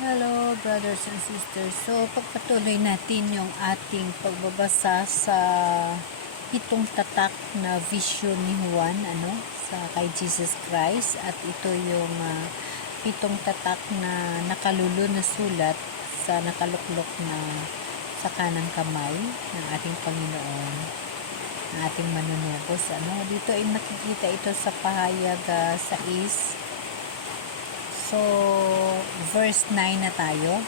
Hello, brothers and sisters. So, pagpatuloy natin yung ating pagbabasa sa pitong tatak na vision ni Juan, sa kay Jesus Christ. At ito yung pitong tatak na nakalulu na sulat sa nakaluklok na sa kanang kamay ng ating Panginoon, ng ating manunubos. Dito ay nakikita ito sa pahayag sa So, verse 9 na tayo.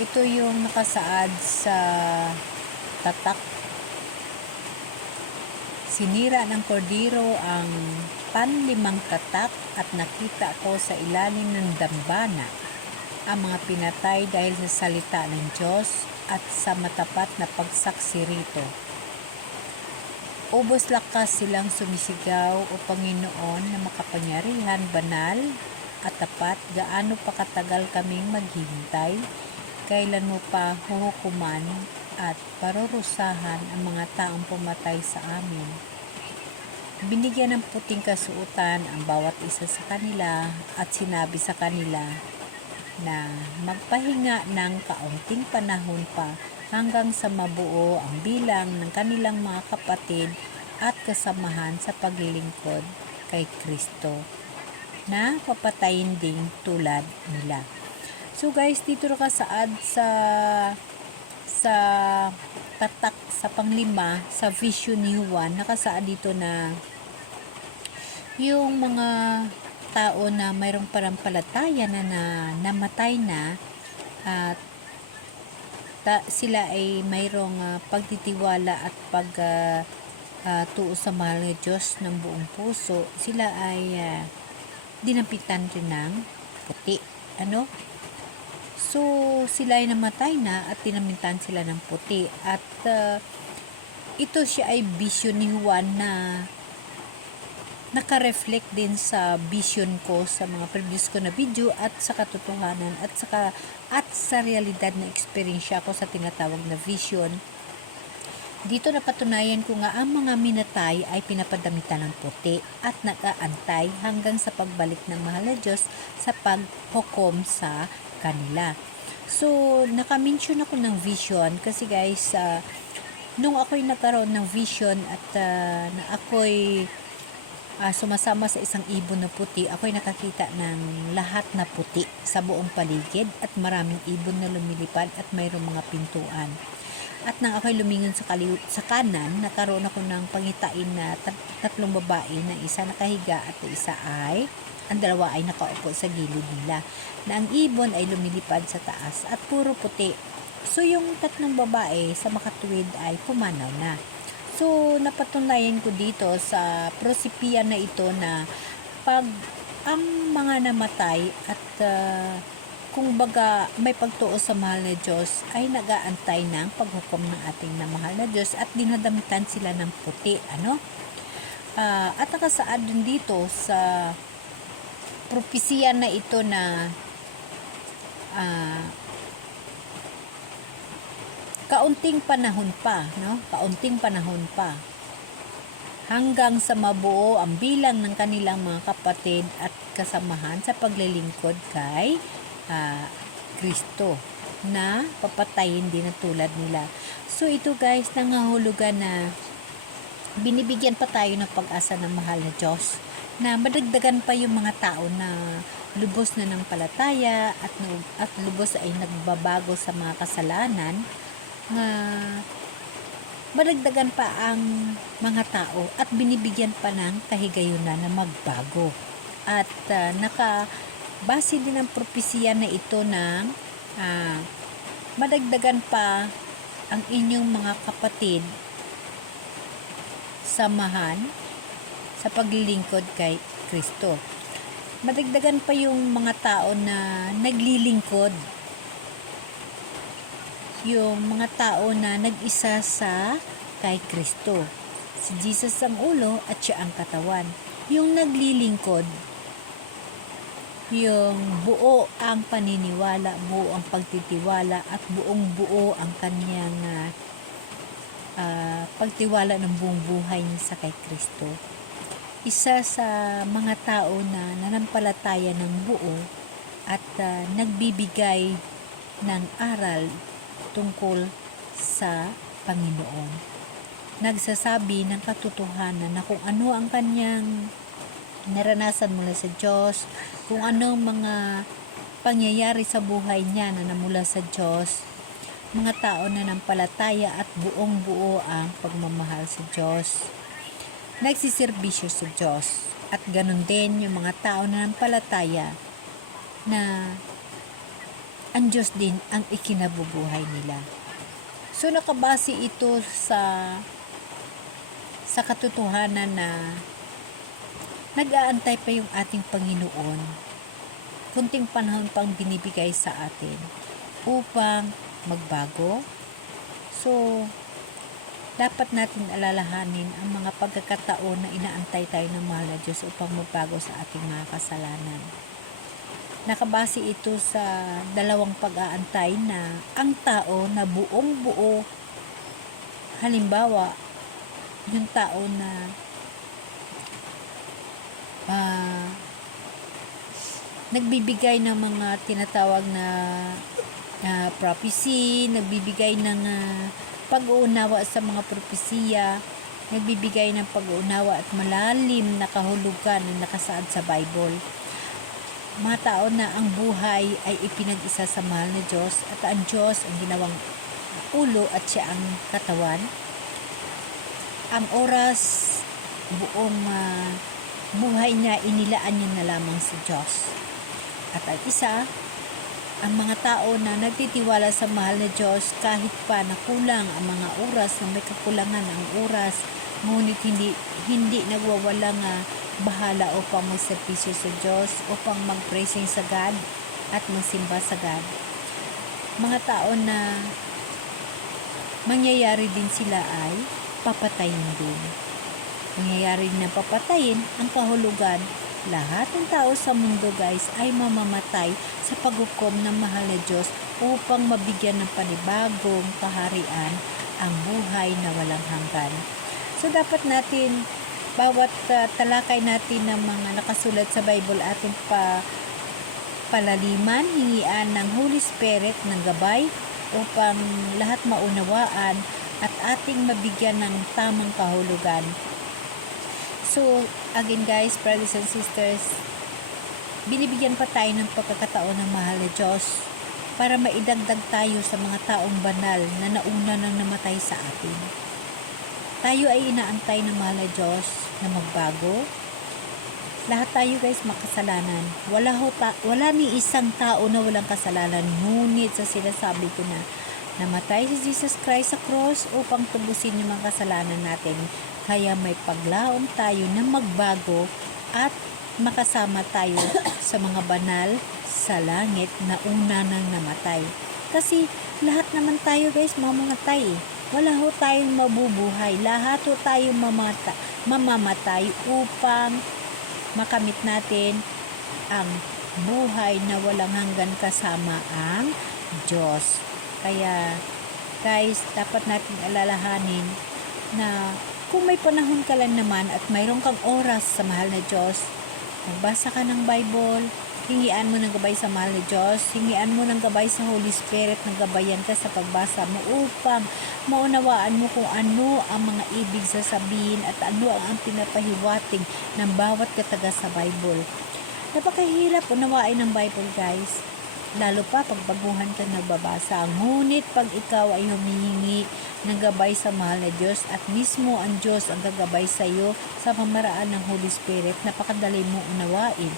Ito yung nakasaad sa tatak. Sinira ng kordero ang panlimang tatak at nakita ko sa ilalim ng dambana ang mga pinatay dahil sa salita ng Diyos at sa matapat na pagsaksi rito. Ubos lakas silang sumisigaw, O Panginoon na makapangyarihan, banal at tapat, gaano pa katagal kaming maghihintay? Kailan mo pa huhukuman at parurusahan ang mga taong pumatay sa amin? Binigyan ng puting kasuotan ang bawat isa sa kanila at sinabi sa kanila na magpahinga ng kaunting panahon pa hanggang sa mabuo ang bilang ng kanilang mga kapatid at kasamahan sa paglilingkod kay Kristo na papatayin ding tulad nila. So guys, dito nakasaad sa tatak sa panglima sa vision ni Juan, nakasaad dito na yung mga tao na mayroong parampalataya na namatay na at sila ay mayroong pagtitiwala at tuo sa mahal na Diyos ng buong puso, sila ay dinampitan rin ng puti. So, sila ay namatay na at dinampitan sila ng puti. At ito siya ay vision ni Juan na naka-reflect din sa vision ko sa mga previous ko na video at sa katotohanan at sa realidad na experience ko sa tinatawag na vision. Dito napatunayan ko nga ang mga minatay ay pinapadamitan ng puti at nag-aantay hanggang sa pagbalik ng mahal na Diyos sa paghukom sa kanila. So, nakamention ako ng vision kasi guys, nung ako'y nagkaroon ng vision at na ako'y sumasama sa isang ibon na puti, ako'y nakakita ng lahat na puti sa buong paligid at maraming ibon na lumilipad at mayroong mga pintuan. At nang ako'y lumingon sa kanan, nakaroon ako ng pangitain na tatlong babae, na isa nakahiga at ang dalawa ay nakaupo sa gilid nila, na ang ibon ay lumilipad sa taas at puro puti. So yung tatlong babae sa makatuwid ay pumanaw na. So napatunayan ko dito sa prosipian na ito na pag ang mga namatay at kung baga may pagtuo sa mahal na Diyos ay nag-aantay ng paghukom ng ating na mahal na Diyos at dinadamitan sila ng puti. At nakasaad din dito sa propesya na ito na kaunting panahon pa hanggang sa mabuo ang bilang ng kanilang mga kapatid at kasamahan sa paglilingkod kay Kristo na papatayin din na tulad nila. So ito guys, nangahulugan na binibigyan pa tayo ng pag-asa ng mahal na Diyos na madagdagan pa yung mga tao na lubos na ng palataya at lubos ay nagbabago sa mga kasalanan, madagdagan pa ang mga tao at binibigyan pa ng kahigayunan na magbago. At base din ang propesya na ito ng madagdagan pa ang inyong mga kapatid samahan sa paglilingkod kay Kristo. Madagdagan pa yung mga tao na naglilingkod, yung mga tao na nag-isa sa kay Kristo. Si Jesus ang ulo at siya ang katawan. Yung naglilingkod, yung buo ang paniniwala, buo ang pagtitiwala at buong buo ang kanyang pagtiwala ng buong buhay niya sa kay Kristo. Isa sa mga tao na nanampalataya ng buo at nagbibigay ng aral tungkol sa Panginoon. Nagsasabi ng katotohanan na kung ano ang kanyang naranasan mula sa Diyos, kung anong mga pangyayari sa buhay niya na namula sa Diyos, mga tao na nampalataya at buong buo ang pagmamahal sa Diyos, nagsiservisyo sa Diyos, at ganun din yung mga tao na nampalataya na ang Diyos din ang ikinabubuhay nila. So nakabase ito sa katotohanan na nag-aantay pa yung ating Panginoon, kunting panahon pang binibigay sa atin upang magbago. So dapat natin alalahanin ang mga pagkakataon na inaantay tayo ng mahal na Diyos upang magbago sa ating mga kasalanan. Nakabase ito sa dalawang pag-aantay na ang tao na buong buo, halimbawa yung tao na nagbibigay ng mga tinatawag na prophecy, nagbibigay ng pag-uunawa sa mga propesiya, nagbibigay ng pag-uunawa at malalim na kahulugan na nakasaad sa Bible. Mga tao na ang buhay ay ipinag-isa sa mahal na Diyos at ang Diyos ang ginawang ulo at siya ang katawan. Ang oras, buong buhay niya, inilaan niya na lamang sa Diyos. At ang isa, ang mga tao na nagtitiwala sa mahal na Diyos kahit pa nakulang ang mga oras, na may kakulangan ang oras, ngunit hindi nagwawalang bahala upang magservisyo sa Diyos, upang mag-praising sa God at magsimba sa God. Mga tao na mangyayari din sila ay papatayin din. Mangyayari na papatayin ang kahulugan. Lahat ng tao sa mundo guys ay mamamatay sa paghukom ng mahal na Diyos upang mabigyan ng panibagong kaharian ang buhay na walang hanggan. So dapat natin, bawat talakay natin ng mga nakasulat sa Bible, ating palaliman, hingian ng Holy Spirit ng gabay upang lahat maunawaan at ating mabigyan ng tamang kahulugan. So, again guys, brothers and sisters, binibigyan pa tayo ng pagkakataon ng mahal na Diyos para maidagdag tayo sa mga taong banal na nauna nang namatay sa atin. Tayo ay inaantay ng mahal na Diyos na magbago. Lahat tayo guys makasalanan. Wala ni isang tao na walang kasalanan, ngunit sa sinasabi ko na namatay si Jesus Christ sa cross upang tubusin yung mga kasalanan natin. Kaya may paglaom tayo na magbago at makasama tayo sa mga banal sa langit na una nang namatay. Kasi lahat naman tayo guys mamamatay. Wala ho tayong mabubuhay. Lahat ho tayong mamamatay upang makamit natin ang buhay na walang hanggan kasama ang Diyos. Kaya guys, dapat natin alalahanin na kung may panahon ka lang naman at mayroon kang oras sa mahal na Diyos, magbasa ka ng Bible, hingian mo ng gabay sa mahal na Diyos, hingian mo ng gabay sa Holy Spirit, ng gabayan ka sa pagbasa mo upang maunawaan mo kung ano ang mga ibig sasabihin at ano ang pinapahiwatig ng bawat kataga sa Bible. Napakahirap unawain ng Bible guys, lalo pa pag baguhan ka nagbabasa. Ngunit pag ikaw ay humihingi ng gabay sa mahal na Diyos at mismo ang Diyos ang gagabay sa iyo sa pamaraan ng Holy Spirit, napakadali mo unawain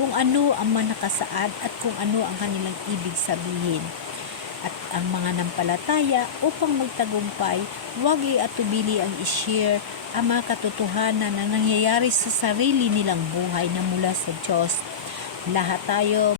kung ano ang manakasaad at kung ano ang kanilang ibig sabihin. At ang mga nampalataya upang magtagumpay, huwag iatubili ang i-share ang mga katotohanan na nangyayari sa sarili nilang buhay na mula sa Diyos. Lahat tayo